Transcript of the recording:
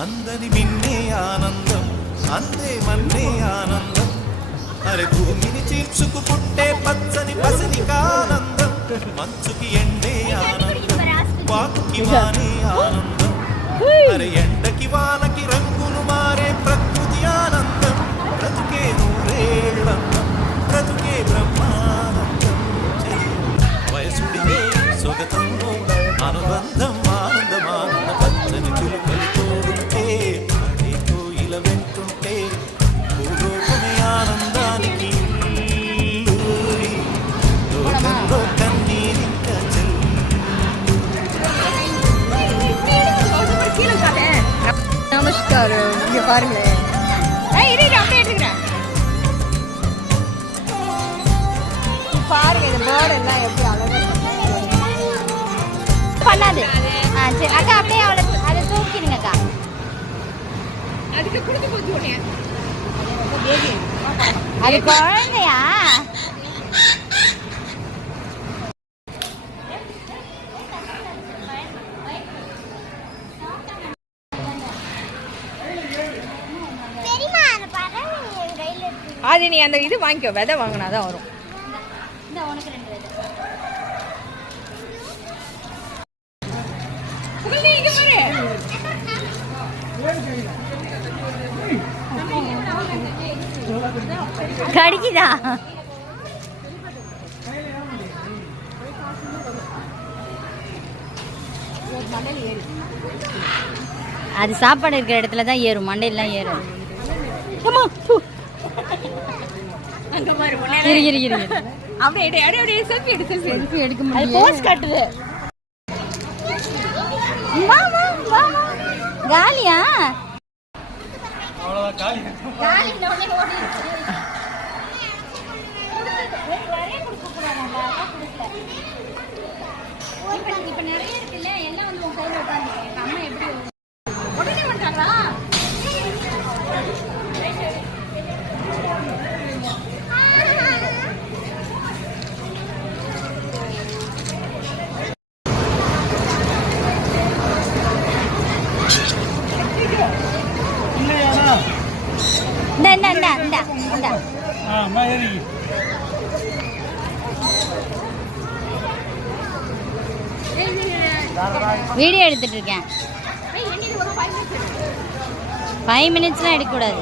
అందని మిన్నే ఆనందం అందే మన్నే ఆనందం అరే భూమిని చీల్చుకు పుట్టే పచ్చని పసినికి ఆనందం మంచుకి ఎండే ఆనందం వాకుకి వానే ఆనందం అరే ఎండకి వానకి రంగులు మారే ప్రకృతి ఆనందం బ్రతుకే నూరేళ్ళందం బ్రతుకే బ్రహ్మానందం వయసుడిగే స్వగతంలో అనుబంధం ఆనందమానంద పచ్చని చులుకలు తోడుంటే ఆడే కోయిల వెంటుంటే భూలోకమే ఆనందానికి లోకంలో కన్నీరింక நமஸ்காரம். இங்க பாருங்களேன். பாருங்க இந்த பேர்ட் எல்லாம் எப்படி அழகா பண்ணாது. சரி அக்கா அப்படியே அவளை அதை தூக்கிடுங்கக்கா. அதுக்கு குடுத்து போச்சு. அது குழந்தையா? அது நீ அந்த இது வாங்கிக்கோ, விதை வாங்கினாதான் வரும். கடிக்குதா? அது சாப்பாடு இருக்கிற இடத்துல தான் ஏறும், மண்டையெல்லாம் ஏறும். காலியா? இப்ப நிறைய இருக்குல்ல, எல்லாம் வந்து உன் கையில உட்காந்துருக்கேன். அம்மா எப்படி உடனே வந்துட்டாங்களா? வீடியோ எடுத்துட்டு இருக்கேன். 5 மினிட்ஸ்லாம் எடுக்கக்கூடாது.